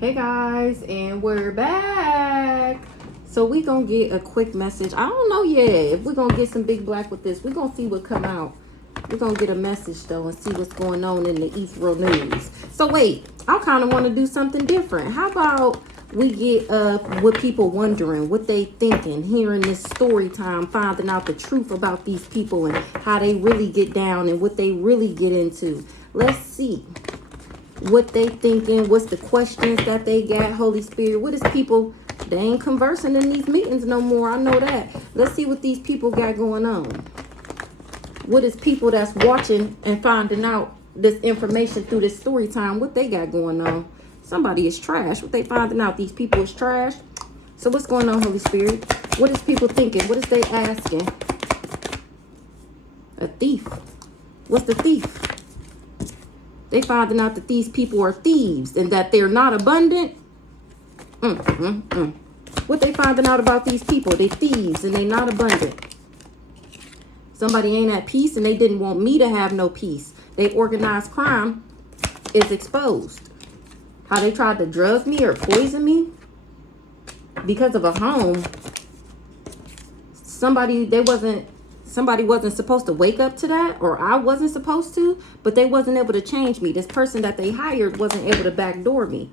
Hey guys, and we're back. So we gonna get a quick message. I don't know yet if we're gonna get some big black with this. We're gonna see what come out. We're gonna get a message though and see what's going on in the ethereal news. So wait, I kind of want to do something different. How about we get with people wondering what they thinking, hearing this story time, finding out the truth about these people and how they really get down and what they really get into. Let's see what they thinking, what's the questions that they got. Holy Spirit, what is people, they ain't conversing in these meetings no more, I know that. Let's see what these people got going on. What is people that's watching and finding out this information through this story time, what they got going on. Somebody is trash. What they finding out, these people is trash. So what's going on, Holy Spirit? What is people thinking? What is they asking? A thief. What's the thief? They finding out that these people are thieves and that they're not abundant. What they finding out about these people? They thieves and they not abundant. Somebody ain't at peace and they didn't want me to have no peace. They organized crime is exposed. How they tried to drug me or poison me because of a home. Somebody wasn't supposed to wake up to that, or I wasn't supposed to, but they wasn't able to change me. This person that they hired wasn't able to backdoor me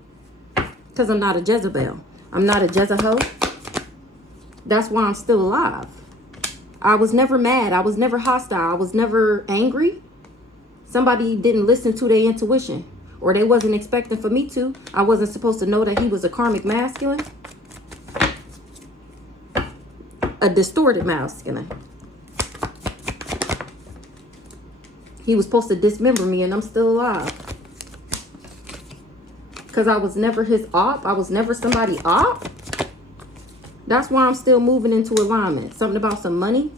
because I'm not a Jezebel. I'm not a Jezebel. That's why I'm still alive. I was never mad. I was never hostile. I was never angry. Somebody didn't listen to their intuition, or they wasn't expecting for me to. I wasn't supposed to know that he was a karmic masculine, a distorted masculine. He was supposed to dismember me and I'm still alive. Because I was never his op. I was never somebody op. That's why I'm still moving into alignment. Something about some money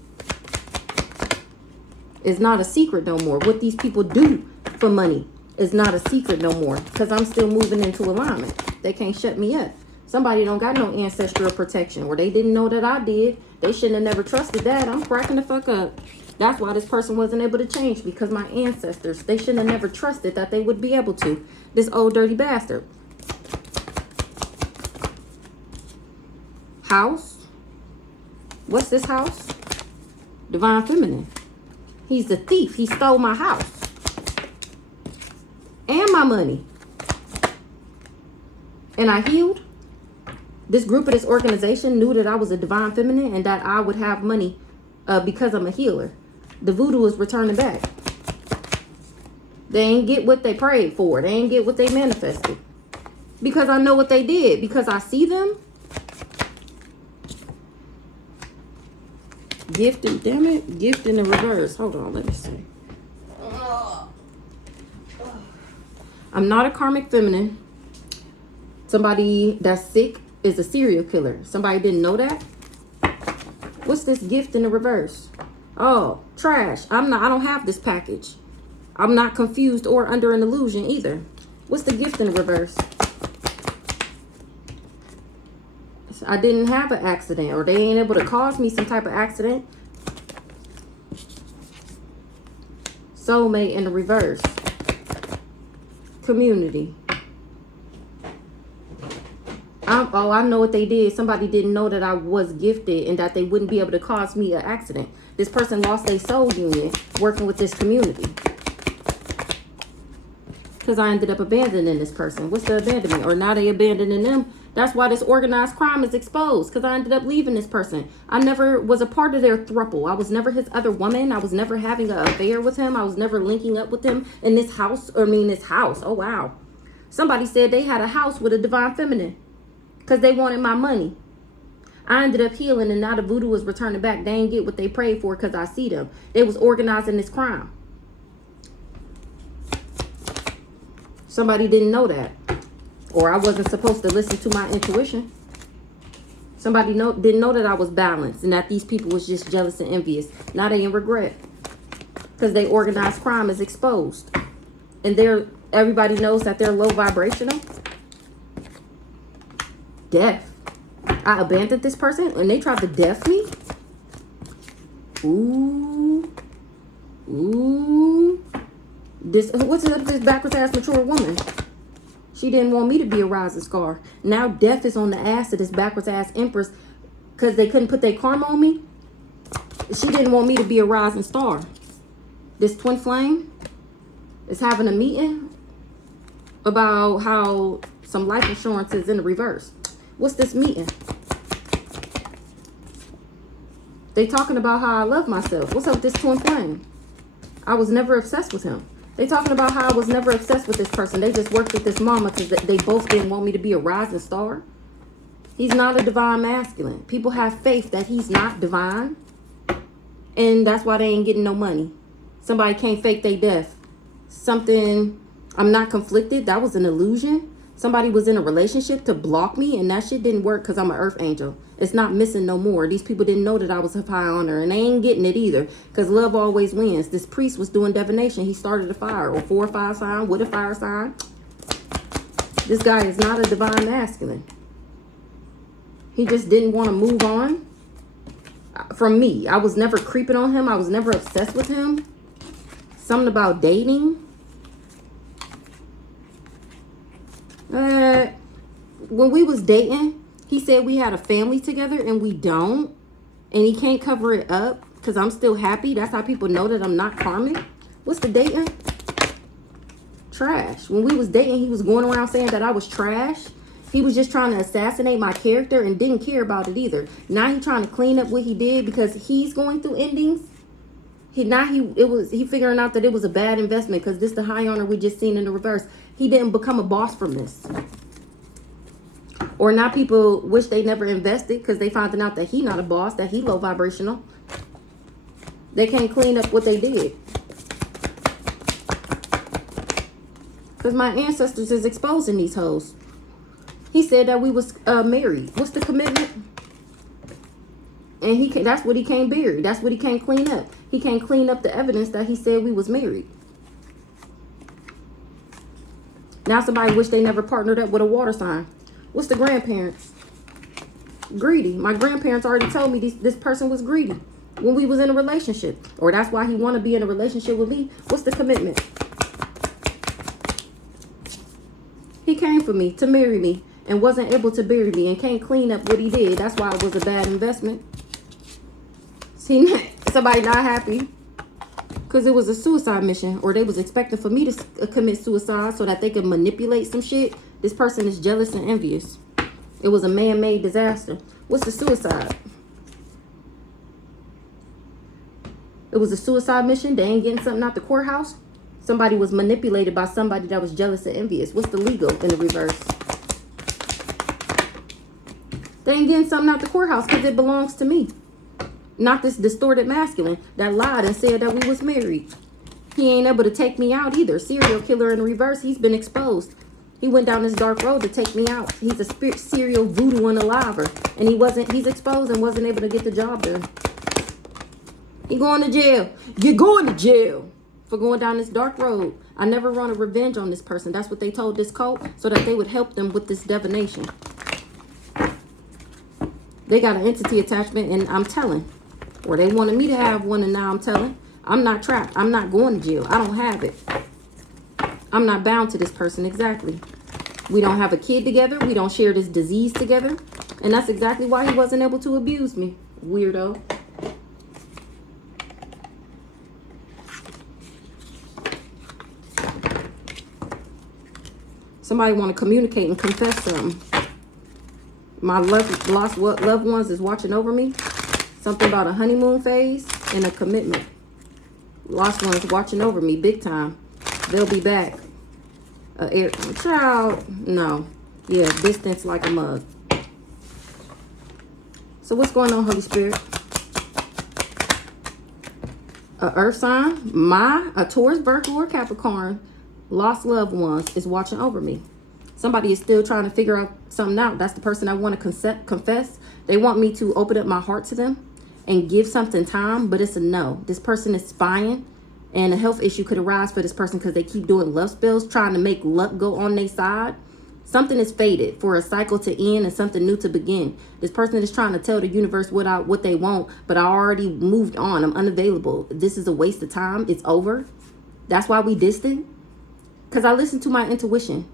is not a secret no more. What these people do for money is not a secret no more. Because I'm still moving into alignment. They can't shut me up. Somebody don't got no ancestral protection, or they didn't know that I did. They shouldn't have never trusted that. I'm cracking the fuck up. That's why this person wasn't able to change, because my ancestors, they shouldn't have never trusted that they would be able to. This old dirty bastard. House. What's this house? Divine Feminine. He's the thief. He stole my house. And my money. And I healed. This group of this organization knew that I was a Divine Feminine and that I would have money because I'm a healer. The voodoo is returning back. They ain't get what they prayed for. They ain't get what they manifested. Because I know what they did. Because I see them. Gifted, damn it. Gift in the reverse. Hold on, let me see. I'm not a karmic feminine. Somebody that's sick is a serial killer. Somebody didn't know that. What's this gift in the reverse? Oh, trash. I don't have this package. I'm not confused or under an illusion either. What's the gift in the reverse? I didn't have an accident, or they ain't able to cause me some type of accident. Soulmate in the reverse. Community. I know what they did. Somebody didn't know that I was gifted and that they wouldn't be able to cause me an accident. This person lost their soul union working with this community. Because I ended up abandoning this person. What's the abandonment? Or now they abandoning them. That's why this organized crime is exposed. Because I ended up leaving this person. I never was a part of their throuple. I was never his other woman. I was never having an affair with him. I was never linking up with him in this house. This house. Oh, wow. Somebody said they had a house with a Divine Feminine. Because they wanted my money. I ended up healing, and now the voodoo is returning back. They ain't get what they prayed for because I see them. They was organizing this crime. Somebody didn't know that. Or I wasn't supposed to listen to my intuition. Somebody didn't know that I was balanced and that these people was just jealous and envious. Now they in regret. Because they organized crime is exposed. And everybody knows that they're low vibrational. Death. I abandoned this person and they tried to death me. Ooh. Ooh. What's up with this backwards ass mature woman? She didn't want me to be a rising star. Now death is on the ass of this backwards ass empress because they couldn't put their karma on me. She didn't want me to be a rising star. This twin flame is having a meeting about how some life insurance is in the reverse. What's this meeting? They talking about how I love myself. What's up with this twin flame? I was never obsessed with him. They talking about how I was never obsessed with this person. They just worked with this mama because they both didn't want me to be a rising star. He's not a divine masculine. People have faith that he's not divine. And that's why they ain't getting no money. Somebody can't fake their death. Something, I'm not conflicted. That was an illusion. Somebody was in a relationship to block me, and that shit didn't work because I'm an earth angel. It's not missing no more. These people didn't know that I was of high honor, and they ain't getting it either because love always wins. This priest was doing divination. He started a fire, or 4 or 5 sign with a fire sign. This guy is not a divine masculine. He just didn't want to move on from me. I was never creeping on him. I was never obsessed with him. Something about dating. When we was dating, he said we had a family together and we don't. And he can't cover it up because I'm still happy. That's how people know that I'm not karmic. What's the dating? Trash. When we was dating, he was going around saying that I was trash. He was just trying to assassinate my character and didn't care about it either. Now he's trying to clean up what he did because he's going through endings. He figuring out that it was a bad investment because this the high honor we just seen in the reverse. He didn't become a boss from this. Or now people wish they never invested because they finding out that he not a boss, that he low vibrational. They can't clean up what they did. Because my ancestors is exposing these hoes. He said that we was married. What's the commitment? And that's what he can't bury. That's what he can't clean up. He can't clean up the evidence that he said we was married. Now somebody wish they never partnered up with a water sign. What's the grandparents? Greedy. My grandparents already told me this person was greedy when we was in a relationship. Or that's why he want to be in a relationship with me. What's the commitment? He came for me to marry me and wasn't able to bury me and can't clean up what he did. That's why it was a bad investment. See, somebody not happy because it was a suicide mission, or they was expecting for me to commit suicide so that they could manipulate some shit. This person is jealous and envious. It was a man-made disaster. What's the suicide? It was a suicide mission. They ain't getting something out the courthouse. Somebody was manipulated by somebody that was jealous and envious. What's the legal in the reverse? They ain't getting something out the courthouse because it belongs to me. Not this distorted masculine that lied and said that we was married. He ain't able to take me out either. Serial killer in reverse. He's been exposed. He went down this dark road to take me out. He's a serial voodoo unaliver. And he's exposed and wasn't able to get the job done. He going to jail. You're going to jail for going down this dark road. I never run a revenge on this person. That's what they told this cult so that they would help them with this divination. They got an entity attachment and I'm telling. Or they wanted me to have one and now I'm telling. I'm not trapped. I'm not going to jail. I don't have it. I'm not bound to this person. Exactly. We don't have a kid together. We don't share this disease together. And that's exactly why he wasn't able to abuse me. Weirdo. Somebody want to communicate and confess something. My lost loved ones is watching over me. Something about a honeymoon phase and a commitment. Lost ones watching over me big time. They'll be back. Child, no. Yeah, distance like a mug. So what's going on, Holy Spirit? A earth sign, a Taurus, Virgo, or Capricorn, lost loved ones is watching over me. Somebody is still trying to figure out something out. That's the person I want to confess. They want me to open up my heart to them and give something time, but it's a no. This person is spying, and a health issue could arise for this person because they keep doing love spells, trying to make luck go on their side. Something is fated for a cycle to end and something new to begin. This person is trying to tell the universe what they want, but I already moved on. I'm unavailable. This is a waste of time. It's over. That's why we distant. Because I listen to my intuition.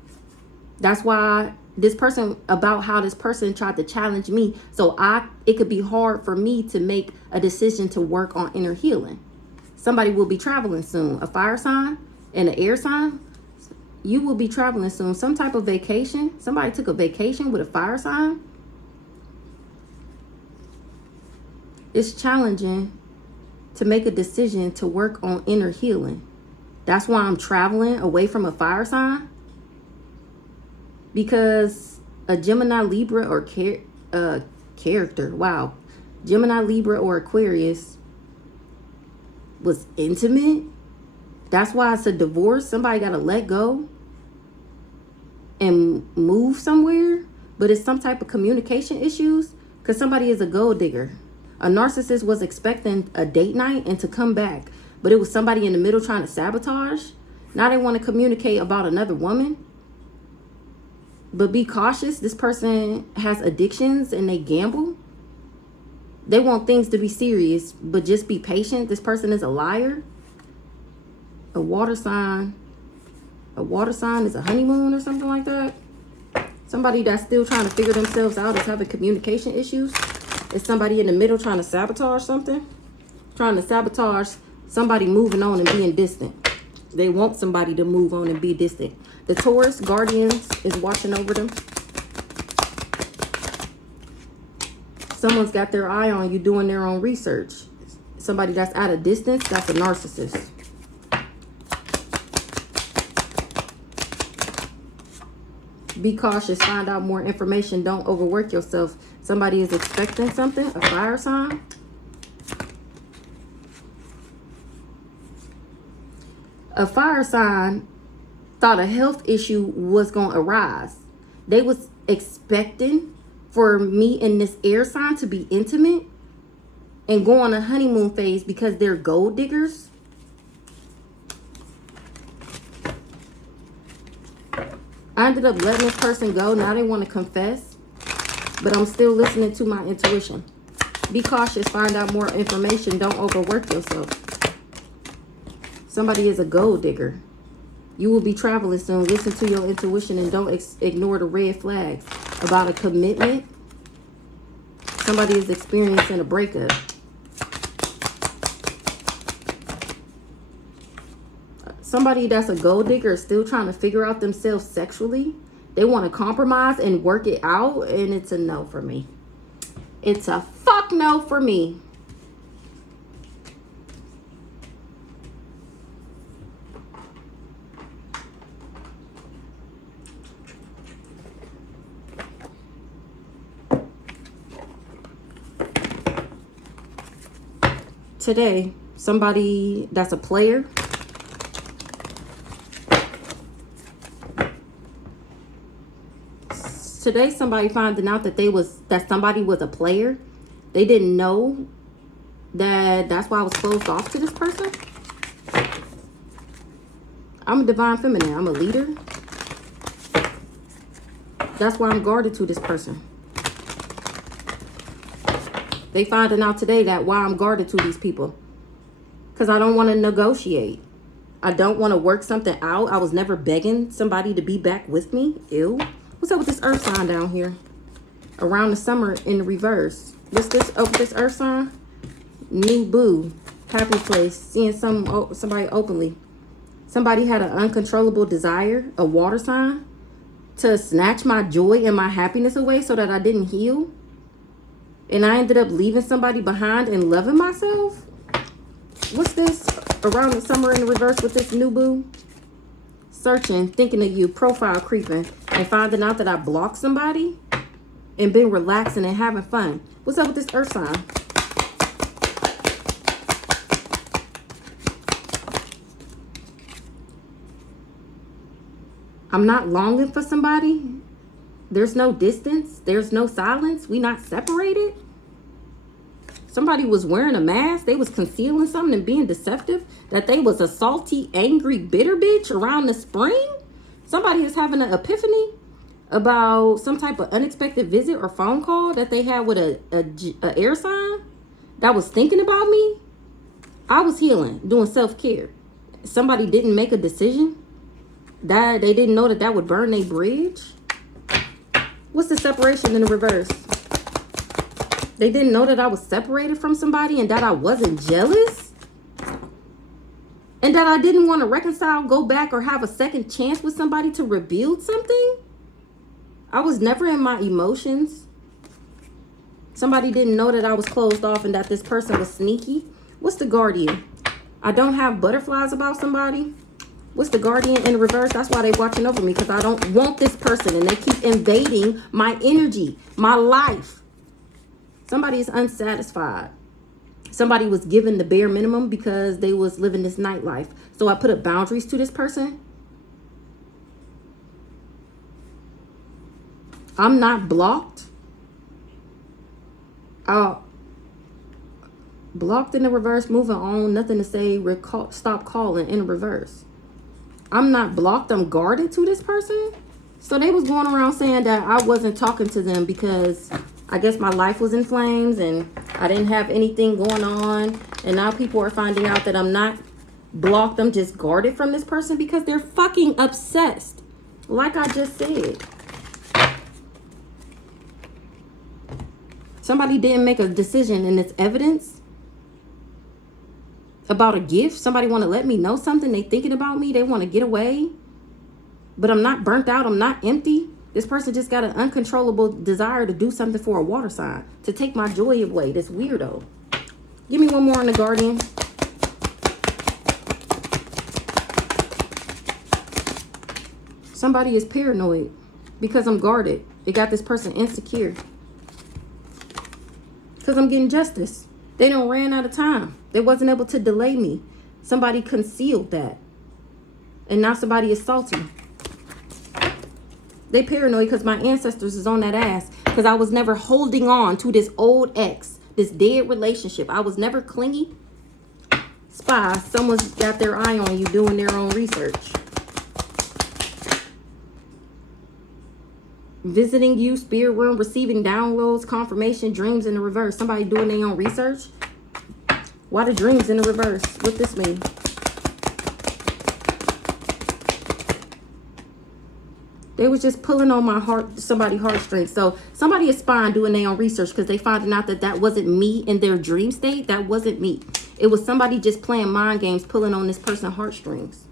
That's why this person, about how this person tried to challenge me. So it could be hard for me to make a decision to work on inner healing. Somebody will be traveling soon. A fire sign and an air sign. You will be traveling soon. Some type of vacation. Somebody took a vacation with a fire sign. It's challenging to make a decision to work on inner healing. That's why I'm traveling away from a fire sign. Because a Gemini, Libra, or character, wow, Gemini, Libra, or Aquarius was intimate. That's why it's a divorce. Somebody got to let go and move somewhere. But it's some type of communication issues, because somebody is a gold digger. A narcissist was expecting a date night and to come back, but it was somebody in the middle trying to sabotage. Now they want to communicate about another woman. But be cautious. This person has addictions and they gamble. They want things to be serious, but just be patient. This person is a liar. A water sign. A water sign is a honeymoon or something like that. Somebody that's still trying to figure themselves out is having communication issues. It's somebody in the middle trying to sabotage something. Trying to sabotage somebody moving on and being distant. They want somebody to move on and be distant. The Taurus, guardians, is watching over them. Someone's got their eye on you doing their own research. Somebody that's at a distance, that's a narcissist. Be cautious. Find out more information. Don't overwork yourself. Somebody is expecting something. A fire sign. A fire sign thought a health issue was going to arise. They was expecting for me and this air sign to be intimate and go on a honeymoon phase because they're gold diggers. I ended up letting this person go. Now they want to confess, but I'm still listening to my intuition. Be cautious. Find out more information. Don't overwork yourself. Somebody is a gold digger. You will be traveling soon. Listen to your intuition and don't ignore the red flags about a commitment. Somebody is experiencing a breakup. Somebody that's a gold digger is still trying to figure out themselves sexually. They want to compromise and work it out, and it's a no for me. It's a fuck no for me. Today, somebody that's a player. Today, somebody finding out that somebody was a player. They didn't know that's why I was closed off to this person. I'm a divine feminine. I'm a leader. That's why I'm guarded to this person. They finding out today that why I'm guarded to these people. Because I don't want to negotiate. I don't want to work something out. I was never begging somebody to be back with me. Ew. What's up with this earth sign down here? Around the summer in the reverse. What's this up with this earth sign? New boo. Happy place. Seeing somebody openly. Somebody had an uncontrollable desire, a water sign, to snatch my joy and my happiness away so that I didn't heal. And I ended up leaving somebody behind and loving myself. What's this? Around the summer in the reverse with this new boo. Searching, thinking of you, profile creeping, and finding out that I blocked somebody and been relaxing and having fun. What's up with this earth sign? I'm not longing for somebody. There's no distance. There's no silence. We not separated. Somebody was wearing a mask. They was concealing something and being deceptive. That they was a salty, angry, bitter bitch around the spring. Somebody is having an epiphany about some type of unexpected visit or phone call that they had with a air sign that was thinking about me. I was healing, doing self-care. Somebody didn't make a decision. That they didn't know that that would burn their bridge. What's the separation in the reverse? They didn't know that I was separated from somebody and that I wasn't jealous. And that I didn't want to reconcile, go back, or have a second chance with somebody to rebuild something. I was never in my emotions. Somebody didn't know that I was closed off and that this person was sneaky. What's the guardian? I don't have butterflies about somebody. What's the guardian in reverse? That's why they're watching over me, because I don't want this person and they keep invading my energy, my life. Somebody is unsatisfied. Somebody was given the bare minimum because they was living this nightlife. So I put up boundaries to this person. I'm not blocked. Blocked in the reverse, moving on, nothing to say, stop calling in reverse. I'm not blocked, I'm guarded to this person. So they was going around saying that I wasn't talking to them because I guess my life was in flames and I didn't have anything going on. And now people are finding out that I'm not blocked, I'm just guarded from this person because they're fucking obsessed. Like I just said. Somebody didn't make a decision and it's evidence about a gift. Somebody want to let me know something. They thinking about me. They want to get away. But I'm not burnt out. I'm not empty. This person just got an uncontrollable desire to do something for a water sign. To take my joy away. This weirdo. Give me one more on the guardian. Somebody is paranoid because I'm guarded. They got this person insecure. Because I'm getting justice. They done ran out of time. They wasn't able to delay me. Somebody concealed that. And now somebody is salty. They paranoid because my ancestors is on that ass. Because I was never holding on to this old ex. This dead relationship. I was never clingy. Spy. Someone's got their eye on you doing their own research. Visiting you, spirit room, receiving downloads, confirmation, dreams in the reverse. Somebody doing their own research. Why the dreams in the reverse? What this mean? They was just pulling on my heart, somebody's heartstrings. So somebody is spying, doing their own research because they finding out that that wasn't me in their dream state. That wasn't me. It was somebody just playing mind games, pulling on this person's heartstrings.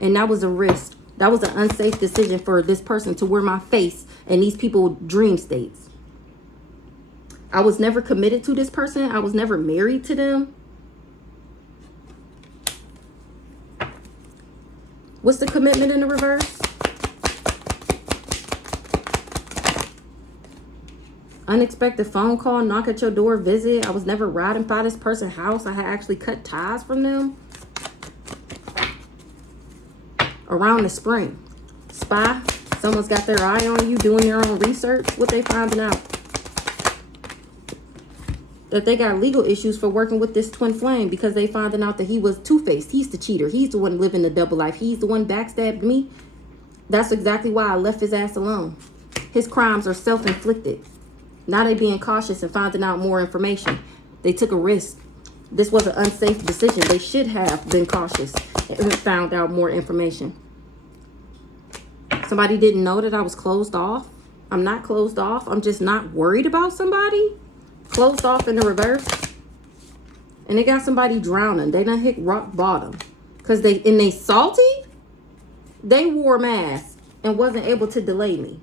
And that was a risk. That was an unsafe decision for this person to wear my face in these people's dream states. I was never committed to this person. I was never married to them. What's the commitment in the reverse? Unexpected phone call, knock at your door, visit. I was never riding by this person's house. I had actually cut ties from them. Around the spring. Spy. Someone's got their eye on you, doing their own research. What they finding out? That they got legal issues for working with this twin flame because they finding out that he was two-faced. He's the cheater. He's the one living the double life. He's the one backstabbed me. That's exactly why I left his ass alone. His crimes are self-inflicted. Now they being cautious and finding out more information. They took a risk. This was an unsafe decision. They should have been cautious and found out more information. Somebody didn't know that I was closed off. I'm not closed off. I'm just not worried about somebody. Closed off in the reverse. And they got somebody drowning. They done hit rock bottom. Because they salty. They wore masks and wasn't able to delay me.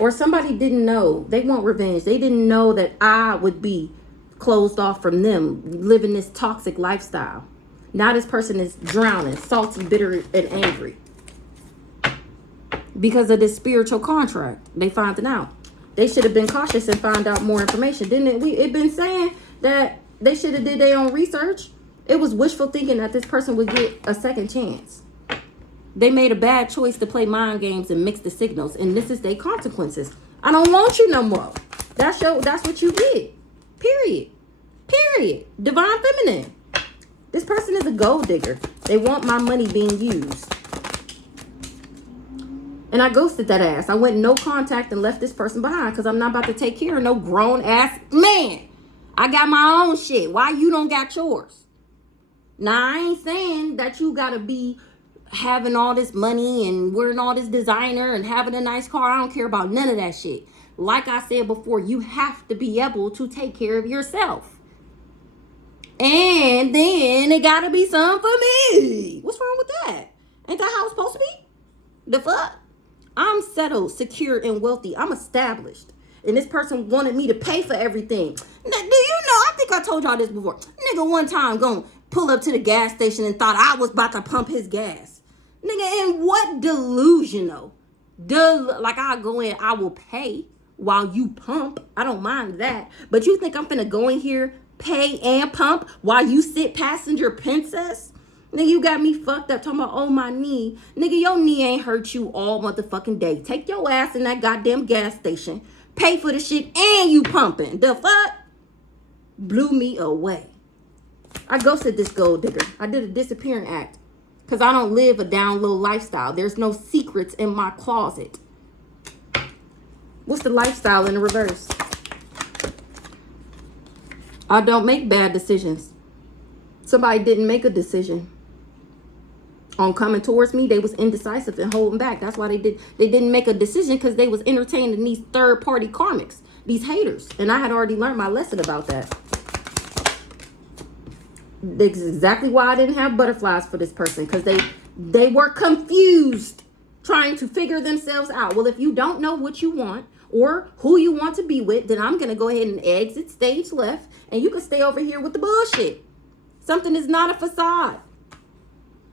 Or somebody didn't know. They want revenge. They didn't know that I would be closed off from them, living this toxic lifestyle. Now this person is drowning, salty, bitter, and angry. Because of this spiritual contract. They found it out. They should have been cautious and found out more information. Didn't it? It been saying that they should have did their own research. It was wishful thinking that this person would get a second chance. They made a bad choice to play mind games and mix the signals. And this is their consequences. I don't want you no more. That's what you get. Period. Period. Divine feminine. This person is a gold digger. They want my money being used. And I ghosted that ass. I went no contact and left this person behind because I'm not about to take care of no grown ass man. I got my own shit. Why you don't got yours? Now, I ain't saying that you gotta be having all this money and wearing all this designer and having a nice car. I don't care about none of that shit. Like I said before, you have to be able to take care of yourself. And then it gotta be something for me. What's wrong with that? Ain't that how it's supposed to be? The fuck? I'm settled, secure, and wealthy. I'm established. And this person wanted me to pay for everything. Do you know, I think I told y'all this before. Nigga one time gonna pull up to the gas station and thought I was about to pump his gas. Nigga, and what delusional? Like I'll go in, I will pay while you pump. I don't mind that. But you think I'm finna go in here, pay and pump while you sit passenger princess? Nigga, you got me fucked up talking about, oh, my knee. Nigga, your knee ain't hurt you all motherfucking day. Take your ass in that goddamn gas station. Pay for the shit and you pumping. The fuck? Blew me away. I ghosted this gold digger. I did a disappearing act. Because I don't live a down low lifestyle. There's no secrets in my closet. What's the lifestyle in the reverse? I don't make bad decisions. Somebody didn't make a decision on coming towards me. They was indecisive and holding back. That's why they didn't make a decision, because they was entertaining these third party karmics, these haters. And I had already learned my lesson about that. That's exactly why I didn't have butterflies for this person, because they were confused trying to figure themselves out. Well, if you don't know what you want or who you want to be with, then I'm going to go ahead and exit stage left, and you can stay over here with the bullshit. Something is not a facade.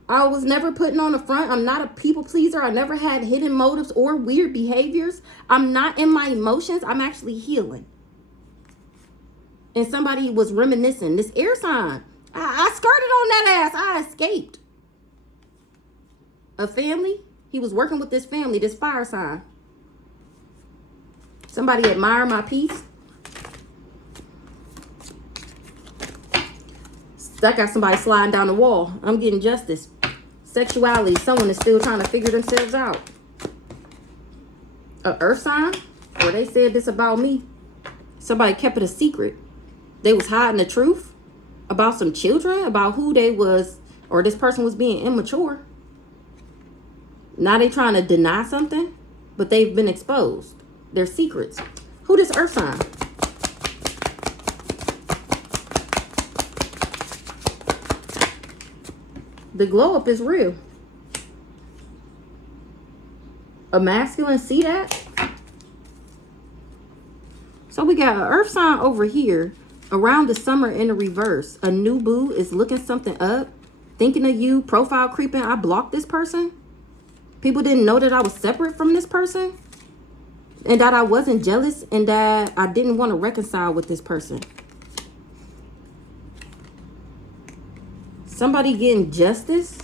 I was never putting on a front. I'm not a people pleaser. I never had hidden motives or weird behaviors. I'm not in my emotions. I'm actually healing. And somebody was reminiscing. This air sign. I skirted on that ass. I escaped. A family. He was working with this family, this fire sign. Somebody admire my piece. I got somebody sliding down the wall. I'm getting justice. Sexuality. Someone is still trying to figure themselves out. A earth sign? Or they said this about me. Somebody kept it a secret. They was hiding the truth about some children, about who they was, or this person was being immature. Now they trying to deny something, but they've been exposed. Their secrets. Who this earth sign? The glow up is real. A masculine, see that? So we got an earth sign over here. Around the summer in the reverse. A new boo is looking something up. Thinking of you. Profile creeping. I blocked this person. People didn't know that I was separate from this person. And that I wasn't jealous. And that I didn't want to reconcile with this person. Somebody getting justice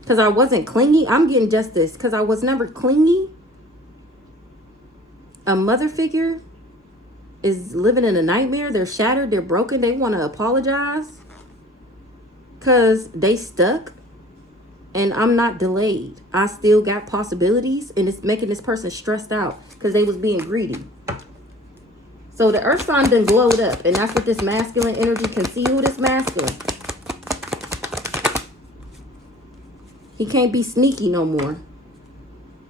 because I wasn't clingy. I'm getting justice because I was never clingy. A mother figure is living in a nightmare. They're shattered. They're broken. They want to apologize because they stuck. And I'm not delayed. I still got possibilities. And it's making this person stressed out because they was being greedy. So the earth sign done glowed up. And that's what this masculine energy can see. Who this masculine. He can't be sneaky no more.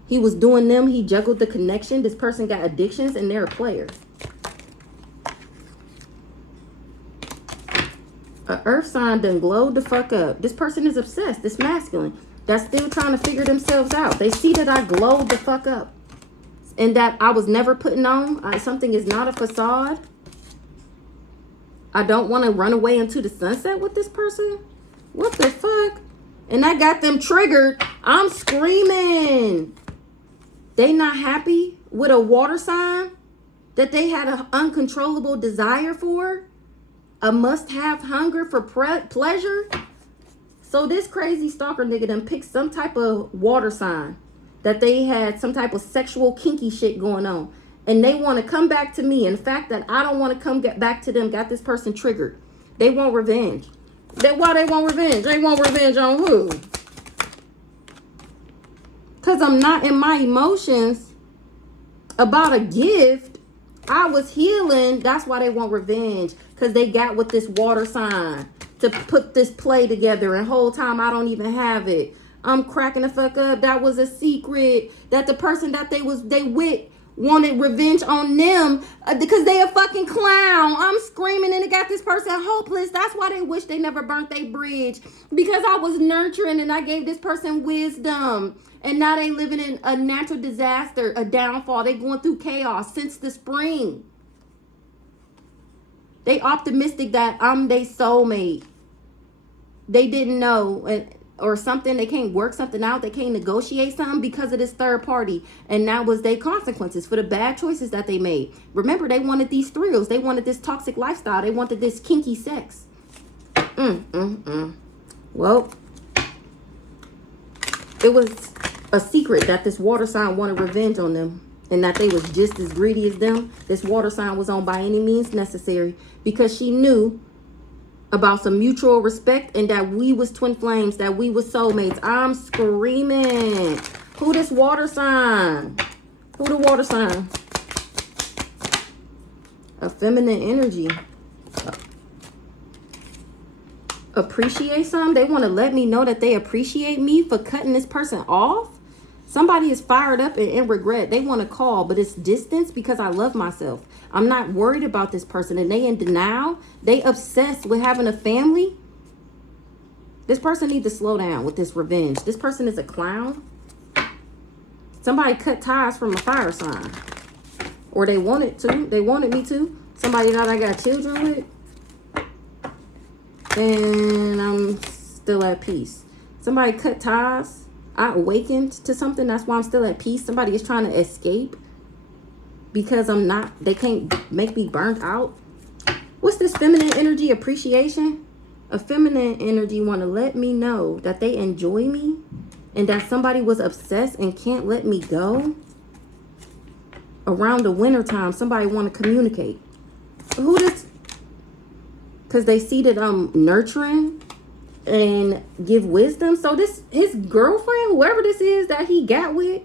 He was doing them. He juggled the connection. This person got addictions and they're a player. A earth sign done glowed the fuck up. This person is obsessed. This masculine. That's still trying to figure themselves out. They see that I glowed the fuck up. And that I was never putting on. Something is not a facade. I don't want to run away into the sunset with this person. What the fuck? And I got them triggered. I'm screaming. They not happy with a water sign that they had an uncontrollable desire for. A must-have hunger for pleasure. So this crazy stalker nigga done picked some type of water sign that they had some type of sexual kinky shit going on. And they want to come back to me. And the fact that I don't want to come back to them got this person triggered. They want revenge. Why they want revenge? They want revenge on who? Because I'm not in my emotions about a gift. I was healing. That's why they want revenge. because they got with this water sign to put this play together, and whole time I don't even have it. I'm cracking the fuck up. That was a secret that the person that they with wanted revenge on them because they a fucking clown. I'm screaming, and it got this person hopeless. That's why they wish they never burnt their bridge, because I was nurturing and I gave this person wisdom, and now they living in a natural disaster, a downfall. They going through chaos since the spring. They optimistic that I'm their soulmate. They didn't know or something. They can't work something out. They can't negotiate something because of this third party. And that was their consequences for the bad choices that they made. Remember, they wanted these thrills. They wanted this toxic lifestyle. They wanted this kinky sex. Well, it was a secret that this water sign wanted revenge on them, and that they was just as greedy as them. This water sign was on by any means necessary, because she knew about some mutual respect and that we was twin flames, that we was soulmates. I'm screaming. Who this water sign? Who the water sign? A feminine energy. Appreciate something. They want to let me know that they appreciate me for cutting this person off. Somebody is fired up and in regret. They want to call, but it's distance because I love myself. I'm not worried about this person, and they in denial. They obsessed with having a family. This person needs to slow down with this revenge. This person is a clown. Somebody cut ties from a fire sign, or they wanted to. They wanted me to. Somebody that I got children with, and I'm still at peace. Somebody cut ties. I awakened to something. That's why I'm still at peace. Somebody is trying to escape because I'm not. They can't make me burnt out. What's this feminine energy? Appreciation. A feminine energy want to let me know that they enjoy me, and that somebody was obsessed and can't let me go. Around the winter time, somebody want to communicate. Who this? Because they see that I'm nurturing and give wisdom. So this, his girlfriend, whoever this is that he got with,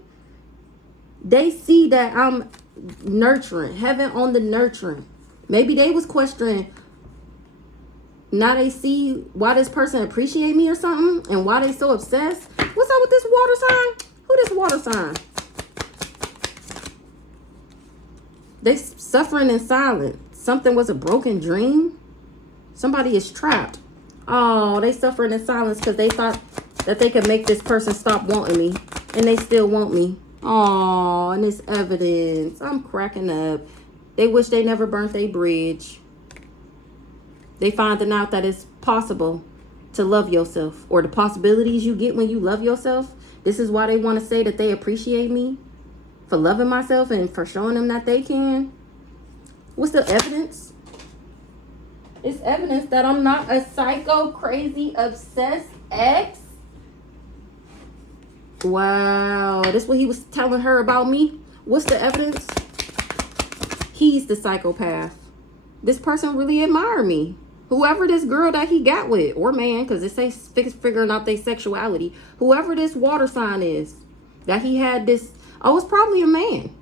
they see that I'm nurturing, heaven on the nurturing. Maybe they was questioning. Now they see why this person appreciate me or something, and why they so obsessed. What's up with this water sign? Who this water sign? They suffering in silence. Something was a broken dream. Somebody is trapped. Oh, they suffering in silence because they thought that they could make this person stop wanting me, and they still want me. Oh, and it's evidence. I'm cracking up. They wish they never burnt their bridge. They finding out that it's possible to love yourself, or the possibilities you get when you love yourself. This is why they want to say that they appreciate me for loving myself and for showing them that they can. What's the evidence? It's evidence that I'm not a psycho, crazy, obsessed ex. Wow, this what he was telling her about me. What's the evidence? He's the psychopath. This person really admired me. Whoever this girl that he got with, or man, because it says figuring out their sexuality. Whoever this water sign is, that he had this, oh, it's probably a man.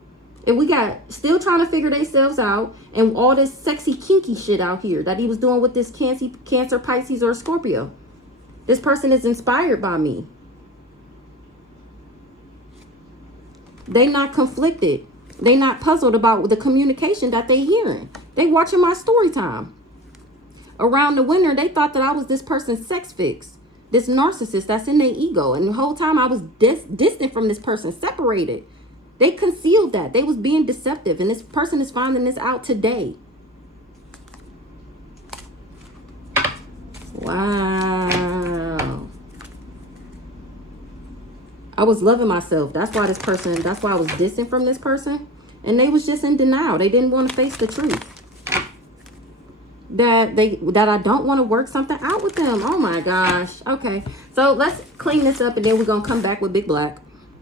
And we got still trying to figure themselves out, and all this sexy kinky shit out here that he was doing with this Cancer, Pisces, or Scorpio. This person is inspired by me. They not conflicted. They not puzzled about the communication that they hearing. They watching my story time. Around the winter, they thought that I was this person's sex fix. This narcissist that's in their ego. And the whole time I was distant from this person, separated. They concealed that. They was being deceptive. And this person is finding this out today. Wow. I was loving myself. That's why I was distant from this person. And they was just in denial. They didn't want to face the truth. That I don't want to work something out with them. Oh my gosh. Okay. So let's clean this up, and then we're going to come back with Big Black.